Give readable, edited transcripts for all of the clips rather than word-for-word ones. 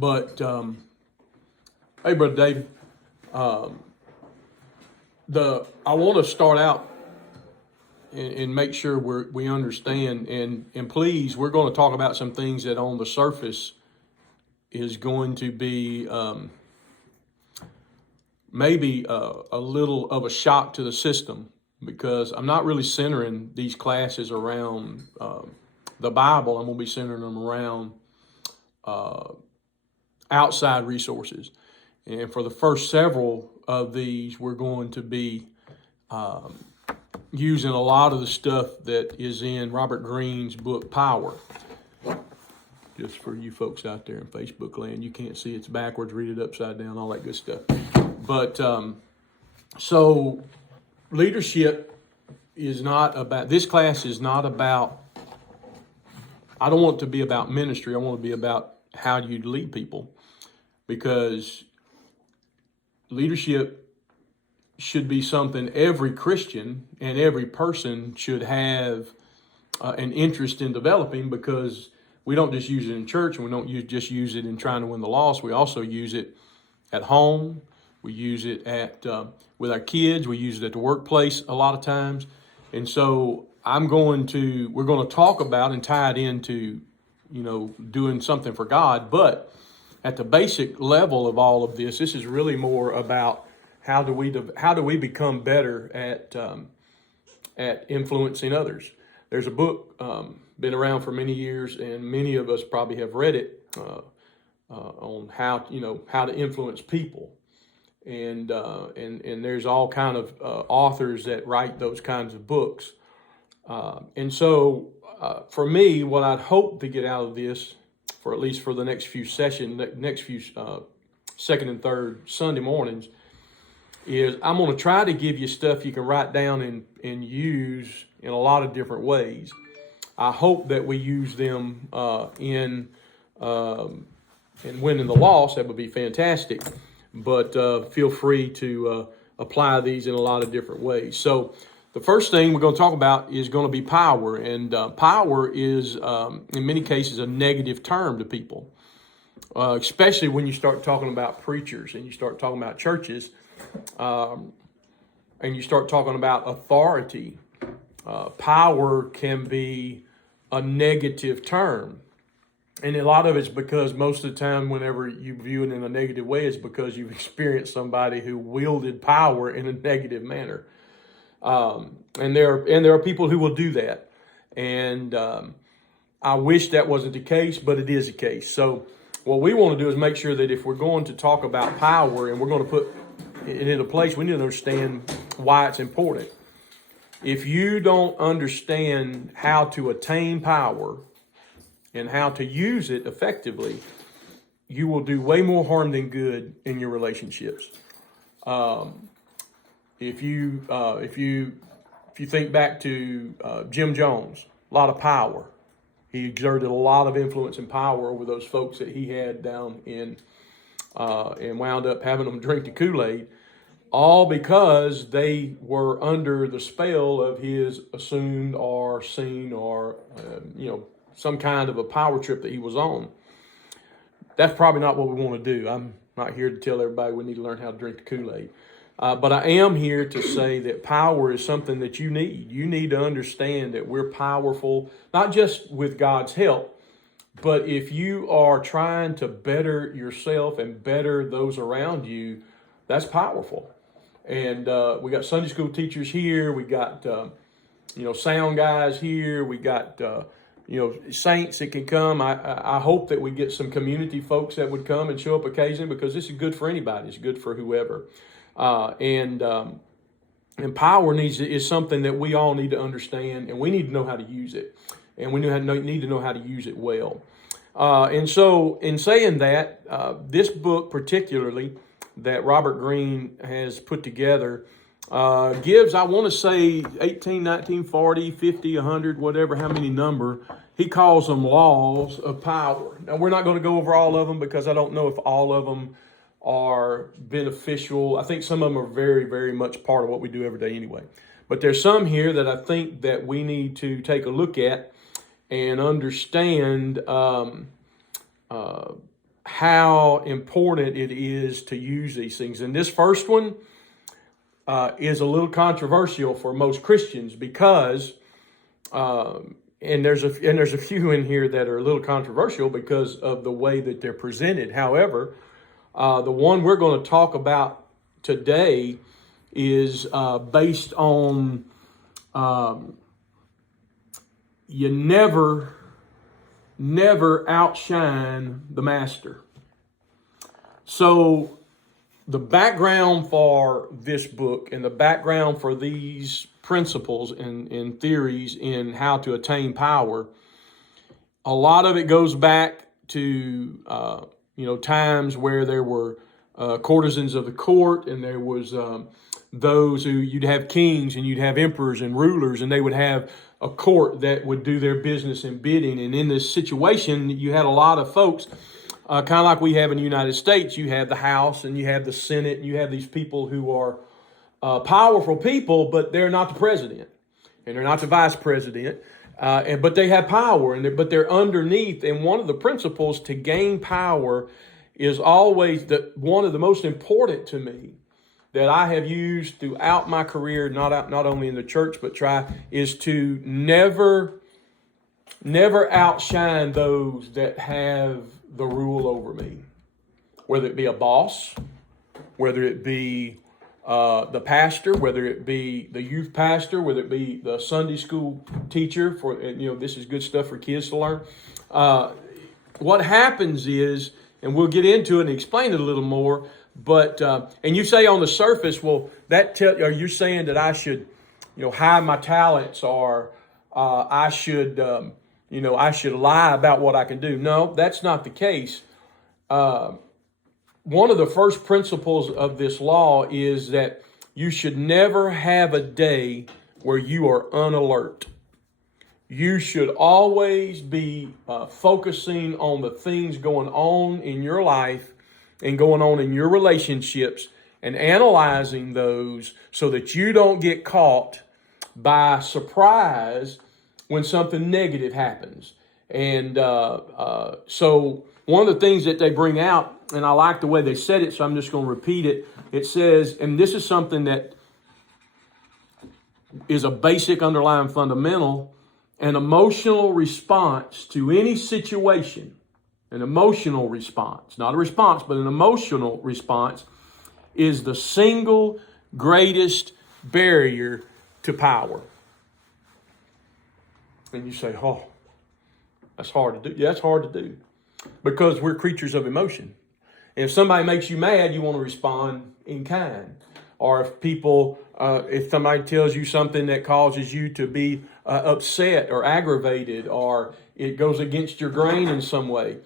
Hey, Brother David, I want to start out and make sure we understand, and please, we're going to talk about some things that on the surface is going to be maybe a little of a shock to the system, because I'm not really centering these classes around the Bible. I'm going to be centering them around outside resources. And for the first several of these, we're going to be using a lot of the stuff that is in Robert Greene's book, Power. Just for you folks out there in Facebook land, you can't see it's backwards, read it upside down, all that good stuff. But so leadership is not about, this class is not about, I don't want it to be about ministry. I want it to be about how you lead people, because leadership should be something every Christian and every person should have an interest in developing, because we don't just use it in church, and we don't just use it in trying to win the lost. We also use it at home. We use it with our kids. We use it at the workplace a lot of times. And so we're going to talk about and tie it into, doing something for God. But at the basic level of all of this is really more about how do we become better at influencing others. There's a book been around for many years, and many of us probably have read it on how to influence people. And there's all kind of authors that write those kinds of books. And so for me, what I'd hope to get out of this, for at least for the next few second and third Sunday mornings, is I'm going to try to give you stuff you can write down and use in a lot of different ways. I hope that we use them in winning the loss. That would be fantastic. But feel free to apply these in a lot of different ways. So the first thing we're going to talk about is going to be power. And power is, in many cases, a negative term to people, especially when you start talking about preachers and you start talking about churches, and you start talking about authority. Power can be a negative term. And a lot of it's because most of the time, whenever you view it in a negative way, it's because you've experienced somebody who wielded power in a negative manner. And there are people who will do that. And I wish that wasn't the case, but it is the case. So what we want to do is make sure that if we're going to talk about power and we're going to put it into place, we need to understand why it's important. If you don't understand how to attain power and how to use it effectively, you will do way more harm than good in your relationships. If you think back to Jim Jones, a lot of power. He exerted a lot of influence and power over those folks that he had down in, and wound up having them drink the Kool-Aid, all because they were under the spell of his assumed or seen or some kind of a power trip that he was on. That's probably not what we want to do. I'm not here to tell everybody we need to learn how to drink the Kool-Aid. But I am here to say that power is something that you need. You need to understand that we're powerful, not just with God's help, but if you are trying to better yourself and better those around you, that's powerful. And we got Sunday school teachers here. We got, sound guys here. We got, saints that can come. I hope that we get some community folks that would come and show up occasionally, because this is good for anybody. It's good for whoever. And power is something that we all need to understand, and we need to know how to use it. And we need to know how to use it well. And so in saying that, this book particularly that Robert Greene has put together gives, I want to say 18, 19, 40, 50, 100, whatever, how many number. He calls them laws of power. Now, we're not going to go over all of them, because I don't know if all of them are beneficial. I think some of them are very, very much part of what we do every day anyway. But there's some here that I think that we need to take a look at and understand how how important it is to use these things. And this first one is a little controversial for most Christians because, and there's a few in here that are a little controversial because of the way that they're presented. However, the one we're going to talk about today is based on you never outshine the master. So the background for this book and the background for these principles and theories in how to attain power, a lot of it goes back to times where there were courtesans of the court, and there was those who you'd have kings and you'd have emperors and rulers, and they would have a court that would do their business and bidding. And in this situation, you had a lot of folks, kind of like we have in the United States. You have the House and you have the Senate, and you have these people who are powerful people, but they're not the president and they're not the vice president. But they have power, but they're underneath. And one of the principles to gain power is always one of the most important to me that I have used throughout my career, not only in the church, but is to never outshine those that have the rule over me. Whether it be a boss, whether it be the pastor, whether it be the youth pastor, whether it be the Sunday school teacher this is good stuff for kids to learn. What happens is, and we'll get into it and explain it a little more, but and you say on the surface, well, are you saying that I should, hide my talents, or I should lie about what I can do? No, that's not the case. One of the first principles of this law is that you should never have a day where you are unalert. You should always be focusing on the things going on in your life and going on in your relationships and analyzing those so that you don't get caught by surprise when something negative happens. And so one of the things that they bring out, and I like the way they said it, so I'm just going to repeat it. It says, and this is something that is a basic underlying fundamental, an emotional response to any situation, an emotional response, not a response, but an emotional response is the single greatest barrier to power. And you say, oh, that's hard to do. Yeah, that's hard to do because we're creatures of emotion. And if somebody makes you mad, you want to respond in kind. Or if somebody tells you something that causes you to be upset or aggravated, or it goes against your grain in some way.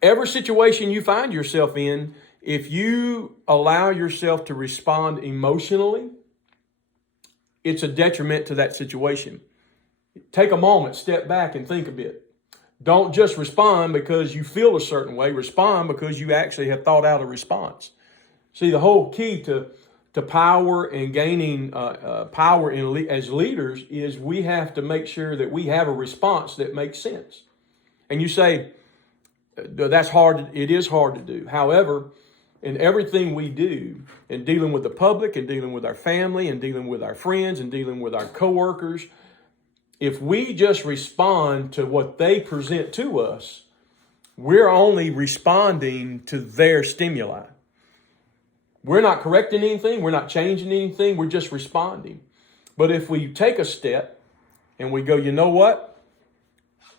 Every situation you find yourself in, if you allow yourself to respond emotionally, it's a detriment to that situation. Take a moment, step back and think a bit. Don't just respond because you feel a certain way. Respond because you actually have thought out a response. See, the whole key to power and gaining power as leaders is we have to make sure that we have a response that makes sense. And you say, that's hard. It is hard to do. However, in everything we do, in dealing with the public and dealing with our family and dealing with our friends and dealing with our coworkers, if we just respond to what they present to us, we're only responding to their stimuli. We're not correcting anything. We're not changing anything. We're just responding. But if we take a step and we go, you know what?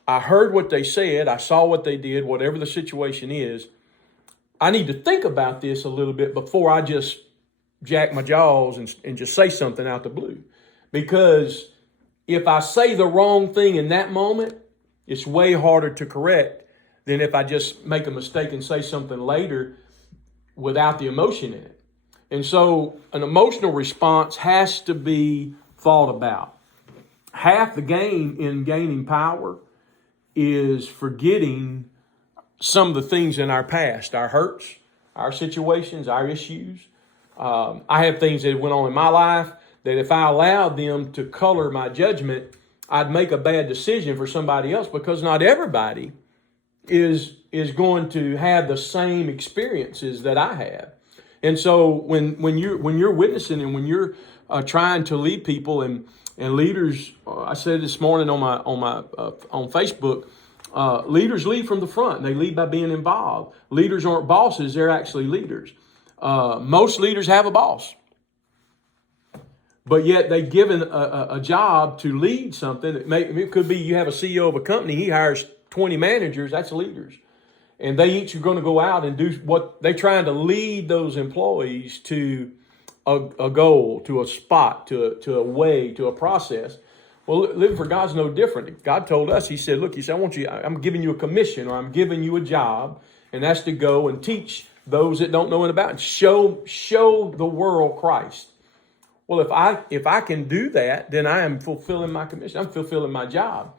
I heard what they said. I saw what they did, whatever the situation is. I need to think about this a little bit before I just jack my jaws and just say something out the blue. Because if I say the wrong thing in that moment, it's way harder to correct than if I just make a mistake and say something later without the emotion in it. And so an emotional response has to be thought about. Half the game in gaining power is forgetting some of the things in our past, our hurts, our situations, our issues. I have things that went on in my life that if I allowed them to color my judgment, I'd make a bad decision for somebody else, because not everybody is going to have the same experiences that I have. And so when you're witnessing and when you're trying to lead people and leaders, I said this morning on Facebook, leaders lead from the front. They lead by being involved. Leaders aren't bosses; they're actually leaders. Most leaders have a boss, but yet they've given a job to lead something. It could be you have a CEO of a company. He hires 20 managers. That's leaders. And they each are going to go out and do what they're trying to lead those employees to a goal, to a spot, to a way, to a process. Well, living for God's no different. God told us, He said, look, He said, I'm giving you a commission, or I'm giving you a job, and that's to go and teach those that don't know it about, and show the world Christ. Well, if I can do that, then I am fulfilling my commission. I'm fulfilling my job.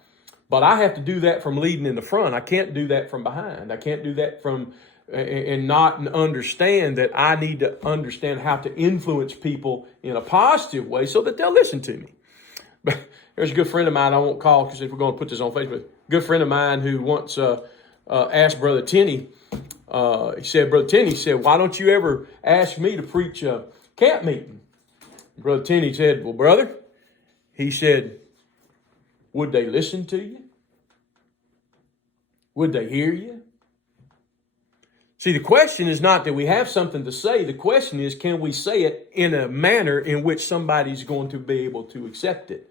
But I have to do that from leading in the front. I can't do that from behind. I can't do that from and not understand that I need to understand how to influence people in a positive way so that they'll listen to me. But there's a good friend of mine I won't call because if we're going to put this on Facebook, a good friend of mine who once asked Brother Tenney, he said, why don't you ever ask me to preach a camp meeting? Brother Tenney said, well, brother, he said, would they listen to you? Would they hear you? See, the question is not that we have something to say. The question is, can we say it in a manner in which somebody's going to be able to accept it?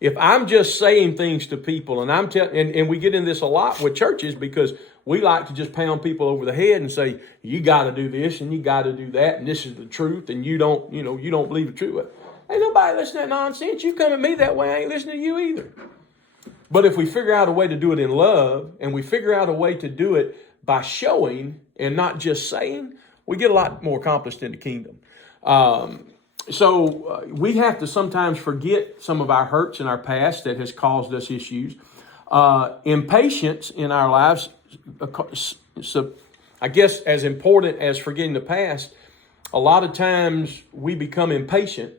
If I'm just saying things to people, and and we get in this a lot with churches because we like to just pound people over the head and say, you got to do this and you got to do that, and this is the truth, and you don't believe the truth. Ain't nobody listening to that nonsense. You come at me that way, I ain't listening to you either. But if we figure out a way to do it in love, and we figure out a way to do it by showing and not just saying, we get a lot more accomplished in the kingdom. So we have to sometimes forget some of our hurts in our past that has caused us issues. Impatience in our lives, so I guess as important as forgetting the past, a lot of times we become impatient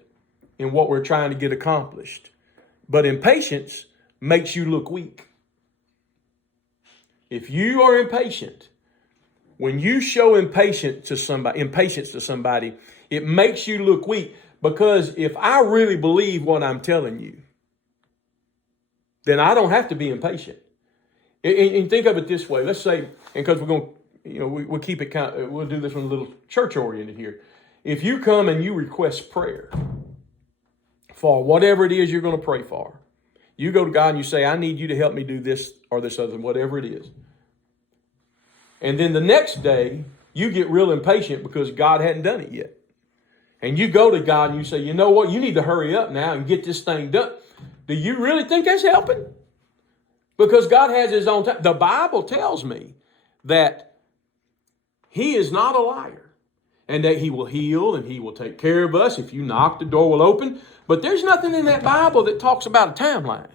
in what we're trying to get accomplished. But impatience makes you look weak. If you are impatient, when you show impatience to somebody, it makes you look weak, because if I really believe what I'm telling you, then I don't have to be impatient. And think of it this way. Let's say, and because we're going to, we'll keep it we'll do this one a little church oriented here. If you come and you request prayer for whatever it is you're going to pray for, you go to God and you say, I need you to help me do this or this other, whatever it is. And then the next day, you get real impatient because God hadn't done it yet. And you go to God and you say, you know what? You need to hurry up now and get this thing done. Do you really think that's helping? Because God has His own time. The Bible tells me that He is not a liar and that He will heal and He will take care of us. If you knock, the door will open. But there's nothing in that Bible that talks about a timeline.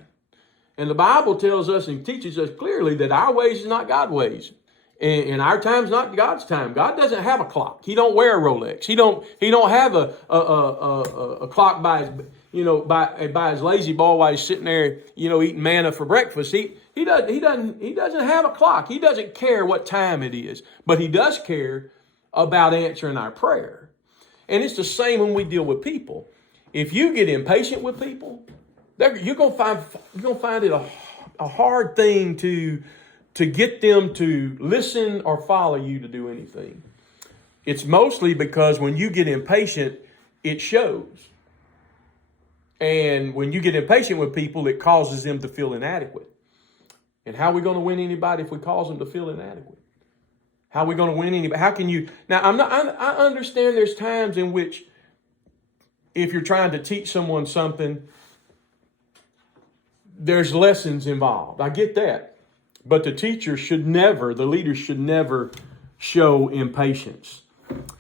And the Bible tells us and teaches us clearly that our ways is not God's ways. And our time's not God's time. God doesn't have a clock. He don't wear a Rolex. He don't have a clock by his by his lazy boy while he's sitting there, eating manna for breakfast. He doesn't have a clock. He doesn't care what time it is, but He does care about answering our prayer. And it's the same when we deal with people. If you get impatient with people, you're gonna find it a hard thing to get them to listen or follow you to do anything. It's mostly because when you get impatient, it shows. And when you get impatient with people, it causes them to feel inadequate. And how are we going to win anybody if we cause them to feel inadequate? How are we going to win anybody? How can you? Now, I understand there's times in which if you're trying to teach someone something, there's lessons involved. I get that. But the leader should never show impatience.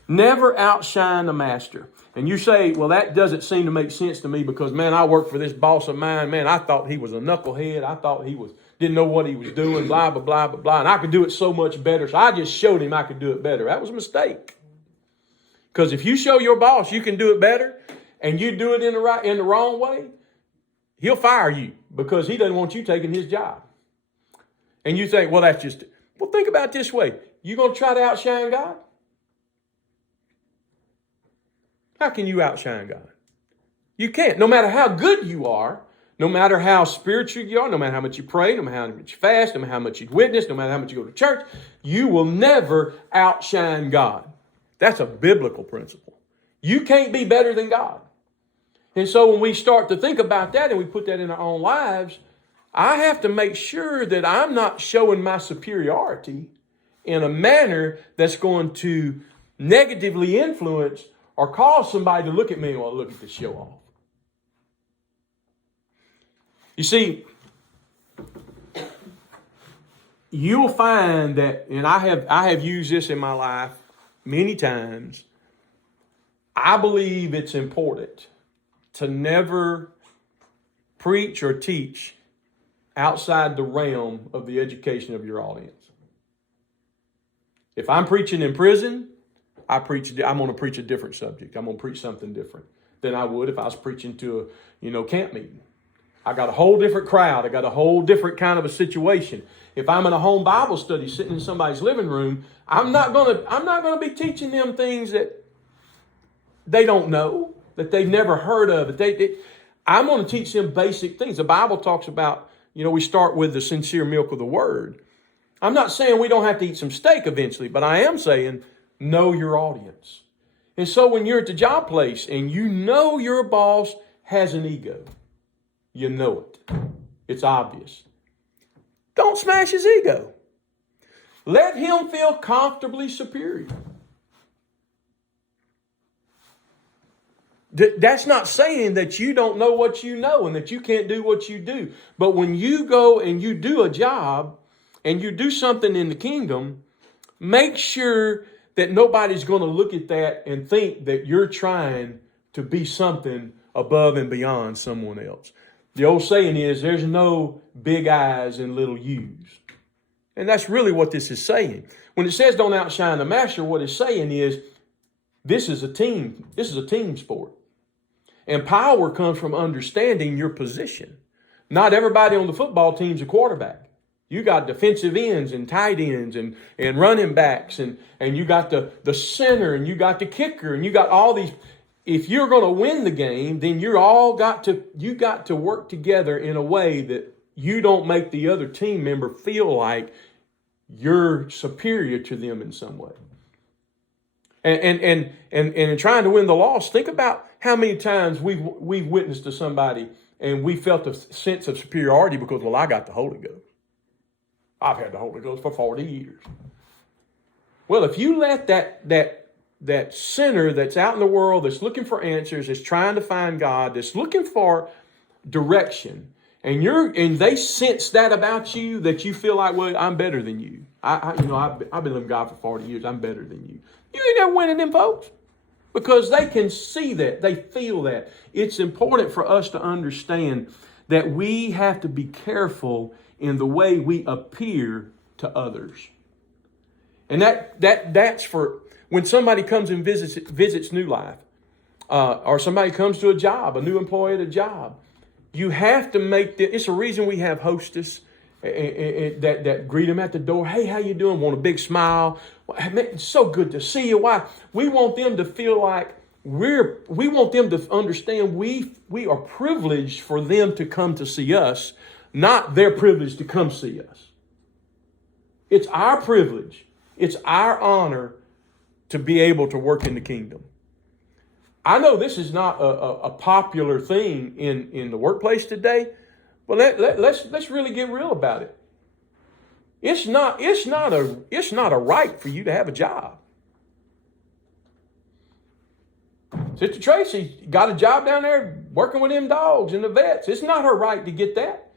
Never outshine the master. And you say, well, that doesn't seem to make sense to me because, man, I work for this boss of mine. Man, I thought he was a knucklehead. I thought he didn't know what he was doing, blah, blah, blah, blah, blah. And I could do it so much better. So I just showed him I could do it better. That was a mistake. Because if you show your boss you can do it better and you do it in the wrong way, he'll fire you because he doesn't want you taking his job. And you think, well, Well, think about it this way. You going to try to outshine God? How can you outshine God? You can't. No matter how good you are, no matter how spiritual you are, no matter how much you pray, no matter how much you fast, no matter how much you witness, no matter how much you go to church, you will never outshine God. That's a biblical principle. You can't be better than God. And so when we start to think about that and we put that in our own lives, I have to make sure that I'm not showing my superiority in a manner that's going to negatively influence or cause somebody to look at me and, well, look at this show off. You see, you'll find that, and I have used this in my life many times, I believe it's important to never preach or teach outside the realm of the education of your audience. If I'm preaching in prison, I'm going to preach a different subject. I'm going to preach something different than I would if I was preaching to a camp meeting. I got a whole different crowd. I got a whole different kind of a situation. If I'm in a home Bible study sitting in somebody's living room, I'm not going to be teaching them things that they don't know, that they've never heard of. I'm going to teach them basic things. The Bible talks about, we start with the sincere milk of the word. I'm not saying we don't have to eat some steak eventually, but I am saying know your audience. And so when you're at the job place and you know your boss has an ego, you know it. It's obvious. Don't smash his ego. Let him feel comfortably superior. That's not saying that you don't know what you know and that you can't do what you do. But when you go and you do a job and you do something in the kingdom, make sure that nobody's going to look at that and think that you're trying to be something above and beyond someone else. The old saying is, there's no big I's and little U's. And that's really what this is saying. When it says don't outshine the master, what it's saying is, this is a team. This is a team sport. And power comes from understanding your position. Not everybody on the football team's a quarterback. You got defensive ends and tight ends and running backs and you got the center and you got the kicker and you got all these. If you're going to win the game, then you got to work together in a way that you don't make the other team member feel like you're superior to them in some way. And in trying to win the loss, think about how many times we've witnessed to somebody and we felt a sense of superiority because, well, I got the Holy Ghost. I've had the Holy Ghost for 40 years. Well, if you let that sinner that's out in the world, that's looking for answers, that's trying to find God, that's looking for direction, and they sense that about you, that you feel like, well, I'm better than you. I've been living God for 40 years. I'm better than you. You ain't never winning them folks because they can see that. They feel that. It's important for us to understand that we have to be careful in the way we appear to others. And that's for when somebody comes and visits New Life, or somebody comes to a job, a new employee at a job. You have to it's a reason we have hostess that greet them at the door. Hey, how you doing? Want a big smile. It's so good to see you. Why? We want them to feel like we want them to understand we are privileged for them to come to see us, not their privilege to come see us. It's our privilege. It's our honor to be able to work in the kingdom. I know this is not a popular thing in the workplace today, but let's really get real about it. It's not a right for you to have a job. Sister Tracy got a job down there working with them dogs and the vets. It's not her right to get that.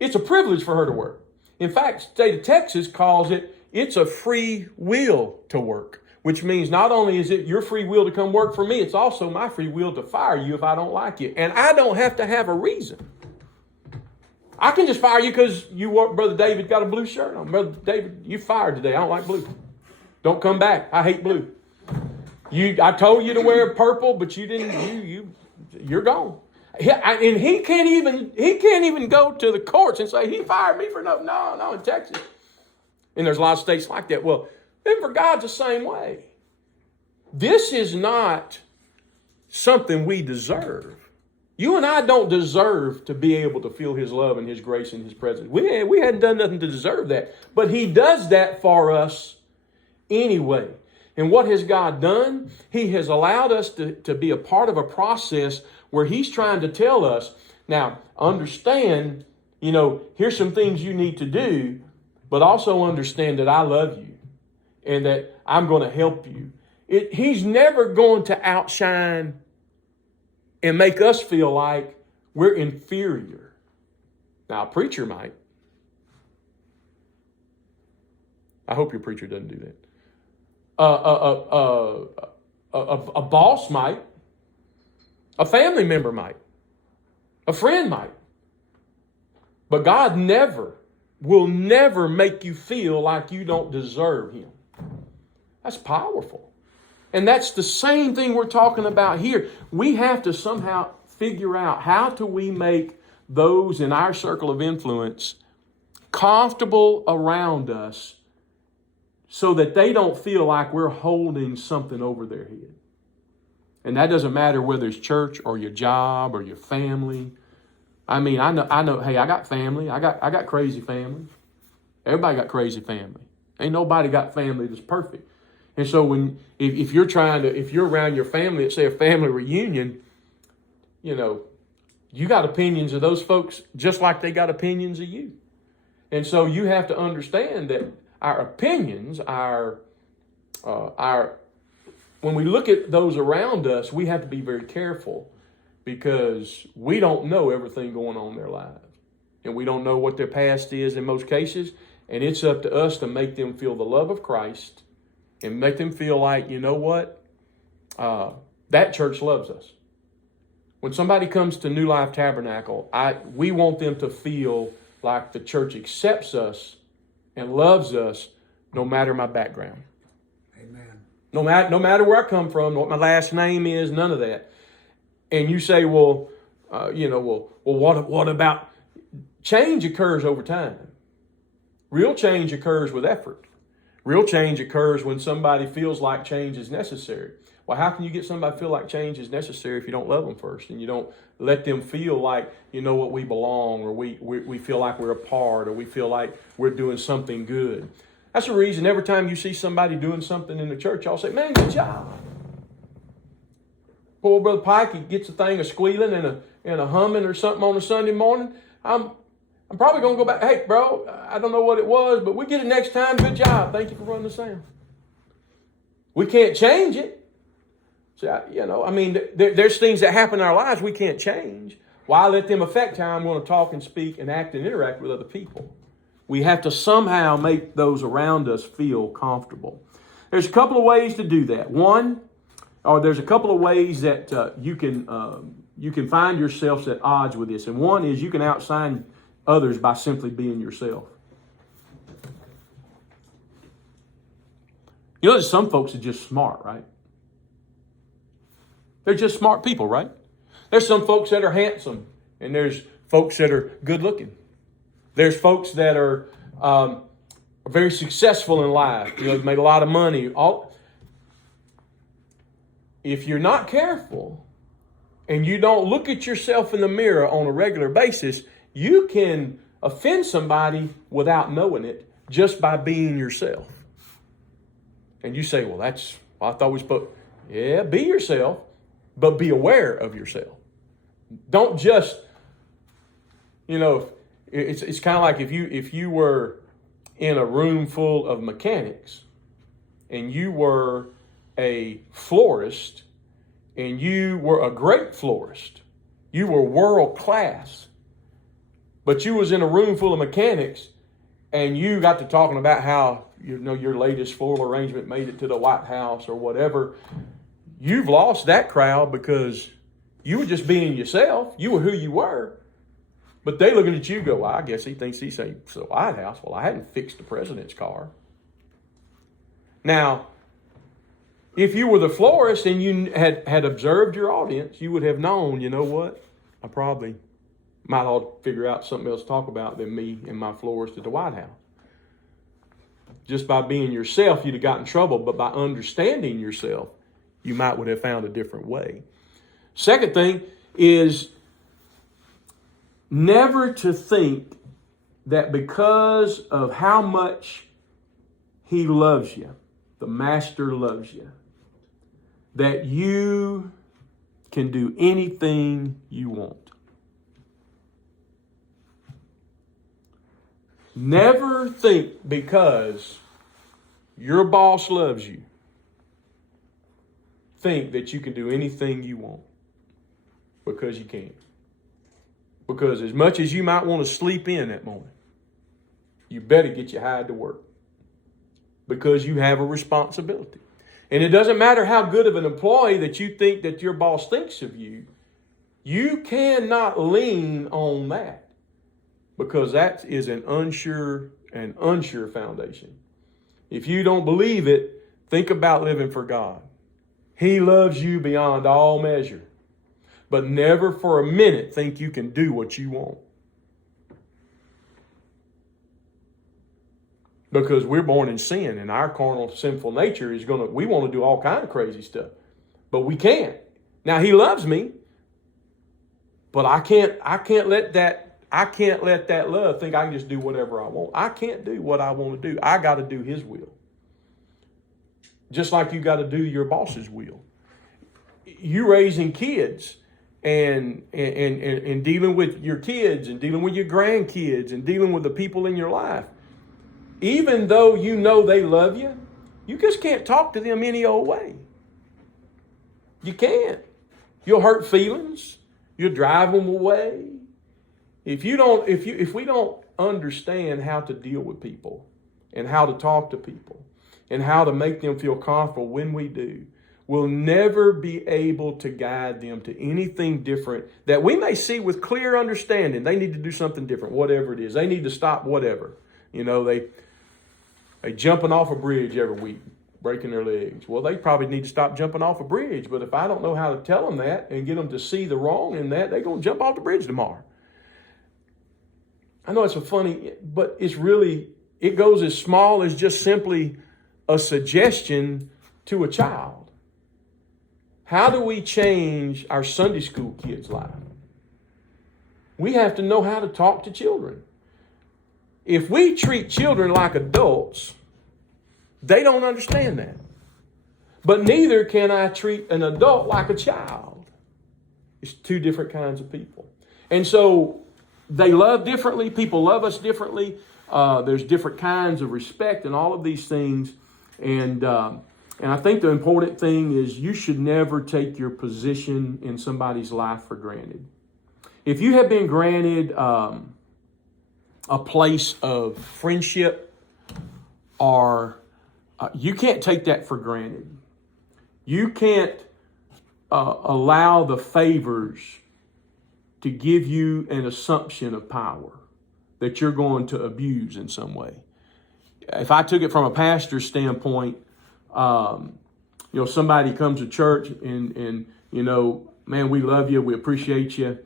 It's a privilege for her to work. In fact, the state of Texas calls it's a free will to work, which means not only is it your free will to come work for me, it's also my free will to fire you if I don't like you. And I don't have to have a reason. I can just fire you because Brother David got a blue shirt on. Brother David, you fired today. I don't like blue. Don't come back. I hate blue. I told you to wear purple, but you didn't. You're gone. And he can't even go to the courts and say he fired me for no. In Texas, And there's a lot of states like that. Well, then for God's the same way. This is not something we deserve. You and I don't deserve to be able to feel his love and his grace and his presence. We hadn't done nothing to deserve that. But he does that for us anyway. And what has God done? He has allowed us to be a part of a process where he's trying to tell us, now, understand, here's some things you need to do, but also understand that I love you and that I'm going to help you. He's never going to outshine and make us feel like we're inferior. Now, a preacher might. I hope your preacher doesn't do that. A boss might. A family member might. A friend might. But God will never make you feel like you don't deserve him. That's powerful. And that's the same thing we're talking about here. We have to somehow figure out how do we make those in our circle of influence comfortable around us so that they don't feel like we're holding something over their head. And that doesn't matter whether it's church or your job or your family. I mean, I know, hey, I got family. I got crazy family. Everybody got crazy family. Ain't nobody got family that's perfect. And so if you're around your family at, say, a family reunion, you got opinions of those folks just like they got opinions of you. And so you have to understand that our opinions, when we look at those around us, we have to be very careful because we don't know everything going on in their lives. And we don't know what their past is in most cases. And it's up to us to make them feel the love of Christ and make them feel like, you know what? That church loves us. When somebody comes to New Life Tabernacle, we want them to feel like the church accepts us and loves us no matter my background. Amen. No matter where I come from, what my last name is, none of that. And you say, what about change occurs over time? Real change occurs with effort. Real change occurs when somebody feels like change is necessary. Well, how can you get somebody to feel like change is necessary if you don't love them first and you don't let them feel like, we belong or we feel like we're a part or we feel like we're doing something good? That's the reason every time you see somebody doing something in the church, y'all say, man, good job. Poor Brother Pike, he gets a thing of squealing and a humming or something on a Sunday morning. I'm probably going to go back. Hey, bro, I don't know what it was, but we get it next time. Good job. Thank you for running the sound. We can't change it. So, there's things that happen in our lives we can't change. Why let them affect how I'm going to talk and speak and act and interact with other people? We have to somehow make those around us feel comfortable. There's a couple of ways to do that. There's a couple of ways that you can find yourselves at odds with this. And one is you can outshine others by simply being yourself. There's some folks that are just smart, right? They're just smart people, right? There's some folks that are handsome, and there's folks that are good looking. There's folks that are very successful in life. They've made a lot of money. If you're not careful and you don't look at yourself in the mirror on a regular basis, you can offend somebody without knowing it just by being yourself. And you say, I thought we spoke. Yeah, be yourself, but be aware of yourself. Don't just, it's kind of like if you were in a room full of mechanics and you were a florist and you were a great florist, you were world class, but you was in a room full of mechanics and you got to talking about how your latest floral arrangement made it to the White House or whatever. You've lost that crowd because you were just being yourself. You were who you were. But they looking at you go, I guess he thinks he's saying to the White House. Well, I hadn't fixed the president's car. Now, if you were the florist and you had observed your audience, you would have known, you know what? I probably might ought to figure out something else to talk about than me and my florist at the White House. Just by being yourself, you'd have got in trouble. But by understanding yourself, you might would have found a different way. Second thing is never to think that because of how much he loves you, the master loves you, that you can do anything you want. Never think because your boss loves you, think that you can do anything you want, because you can't. Because as much as you might want to sleep in that morning, you better get your hide to work, because you have a responsibility. And it doesn't matter how good of an employee that you think that your boss thinks of you, you cannot lean on that, because that is an unsure foundation. If you don't believe it, think about living for God. He loves you beyond all measure, but never for a minute think you can do what you want. Because we're born in sin, and our carnal sinful nature is we want to do all kind of crazy stuff, but we can't. Now, he loves me, but I can't let that love think I can just do whatever I want. I can't do what I want to do. I got to do his will. Just like you got to do your boss's will. You raising kids and dealing with your kids and dealing with your grandkids and dealing with the people in your life. Even though you know they love you, you just can't talk to them any old way. You can't. You'll hurt feelings. You'll drive them away. If we don't understand how to deal with people and how to talk to people and how to make them feel comfortable when we do, we'll never be able to guide them to anything different that we may see with clear understanding. They need to do something different, whatever it is. They need to stop whatever. You know, they jumping off a bridge every week, breaking their legs. Well, they probably need to stop jumping off a bridge. But if I don't know how to tell them that and get them to see the wrong in that, they're going to jump off the bridge tomorrow. I know it's funny, but it goes as small as just simply a suggestion to a child. How do we change our Sunday school kids' life? We have to know how to talk to children. If we treat children like adults, they don't understand that. But neither can I treat an adult like a child. It's two different kinds of people. And so they love differently. People love us differently. There's different kinds of respect and all of these things. And I think the important thing is you should never take your position in somebody's life for granted. If you have been granted a place of friendship, or you can't take that for granted. You can't allow the favors to give you an assumption of power that you're going to abuse in some way. If I took it from a pastor's standpoint, somebody comes to church and man, we love you, we appreciate you,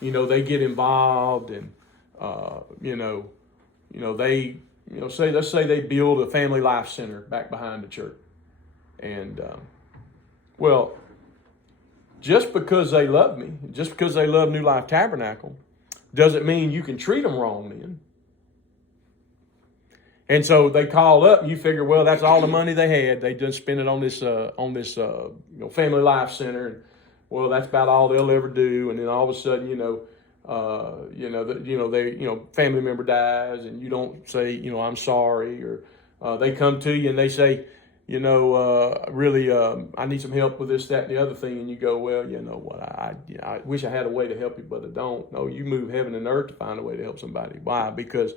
they get involved and let's say they build a family life center back behind the church, and just because they love me, just because they love New Life Tabernacle, doesn't mean you can treat them wrong then. And so they call up, and you figure, well, that's all the money they had. They just spent it on this family life center, and well, that's about all they'll ever do. And then all of a sudden, family member dies, and you don't say, I'm sorry, or they come to you and they say, I need some help with this, that, and the other thing. And you go, well, you know what, I wish I had a way to help you, but I don't. No, you move heaven and earth to find a way to help somebody. Why? Because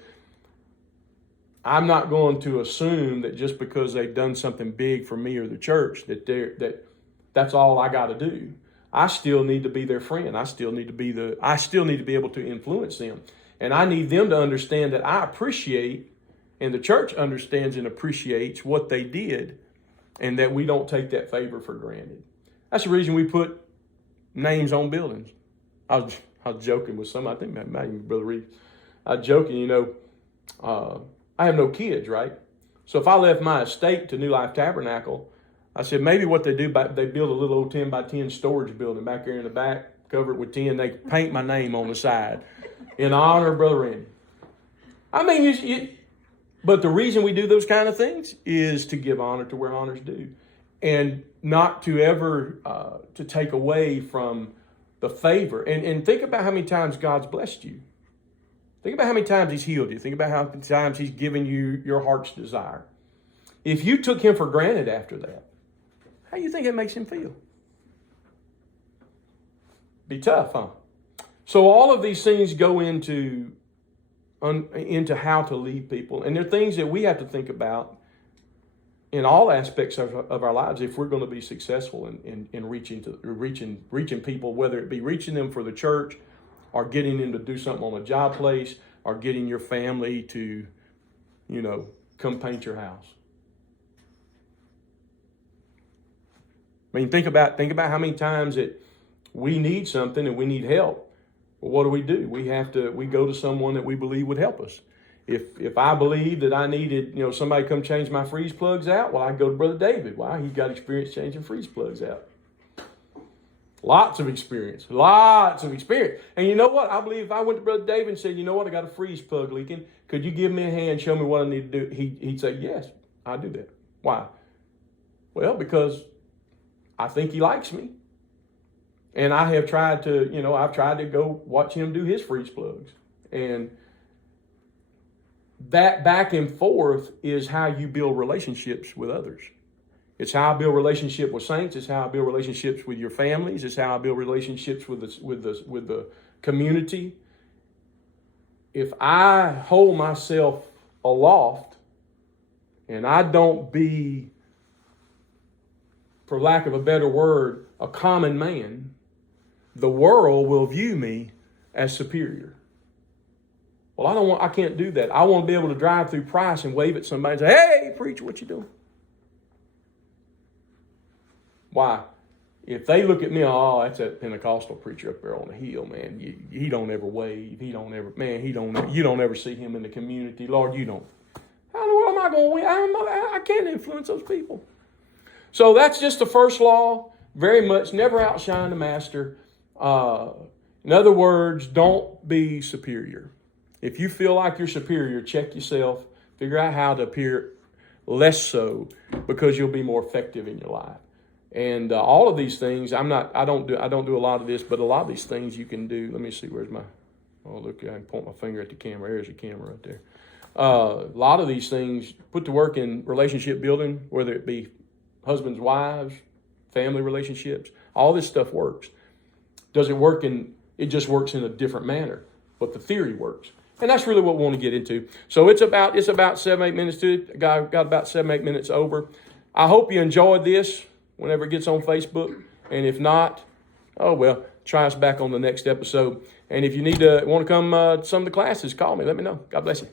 I'm not going to assume that just because they've done something big for me or the church that's all I got to do. I still need to be their friend. I still need to be able to influence them. And I need them to understand that I appreciate, and the church understands and appreciates what they did, and that we don't take that favor for granted. That's the reason we put names on buildings. I was joking with somebody, I think that might be Brother Reed. I was joking, I have no kids, right? So if I left my estate to New Life Tabernacle, I said maybe what they do, they build a little old 10 by 10 storage building back there in the back, cover it with tin. They paint my name on the side in honor of Brother Randy. I mean, but the reason we do those kind of things is to give honor to where honor's due, and not to ever to take away from the favor. And think about how many times God's blessed you. Think about how many times He's healed you. Think about how many times He's given you your heart's desire. If you took Him for granted after that, how do you think it makes Him feel? Be tough, huh? So all of these things go into how to lead people. And they're things that we have to think about in all aspects of our lives if we're going to be successful in reaching people, whether it be reaching them for the church, or getting them to do something on a job place, or getting your family to, come paint your house. I mean, think about how many times that we need something and we need help. Well, what do? We go to someone that we believe would help us. If I believe that I needed, somebody come change my freeze plugs out, well, I go to Brother David. Why? He's got experience changing freeze plugs out. Lots of experience. And you know what? I believe if I went to Brother David and said, you know what, I got a freeze plug leaking. Could you give me a hand, show me what I need to do? He'd say, yes, I'll do that. Why? Well, because I think he likes me. And I have tried to, go watch him do his freeze plugs. And that back and forth is how you build relationships with others. It's how I build relationship with saints. It's how I build relationships with your families. It's how I build relationships with the community. If I hold myself aloft and I don't be, for lack of a better word, a common man, the world will view me as superior. Well, I can't do that. I want to be able to drive through Price and wave at somebody and say, hey, preacher, what you doing? Why? If they look at me, oh, that's that Pentecostal preacher up there on the hill, man. He don't ever wave. You don't ever see him in the community. Lord, you don't. How in the world am I going to win? I can't influence those people. So that's just the first law. Very much, never outshine the master. In other words, don't be superior. If you feel like you're superior, check yourself. Figure out how to appear less so, because you'll be more effective in your life. And all of these things, I don't do a lot of this, but a lot of these things you can do. Let me see, where's my, oh, look, I can point my finger at the camera. There's the camera right there. A lot of these things put to work in relationship building, whether it be husbands, wives, family relationships. All this stuff works. Does it work it just works in a different manner, but the theory works. And that's really what we want to get into. So it's about 7-8 minutes to it. Got about 7-8 minutes over. I hope you enjoyed this whenever it gets on Facebook. And if not, oh well, try us back on the next episode. And if you want to come to some of the classes, call me. Let me know. God bless you.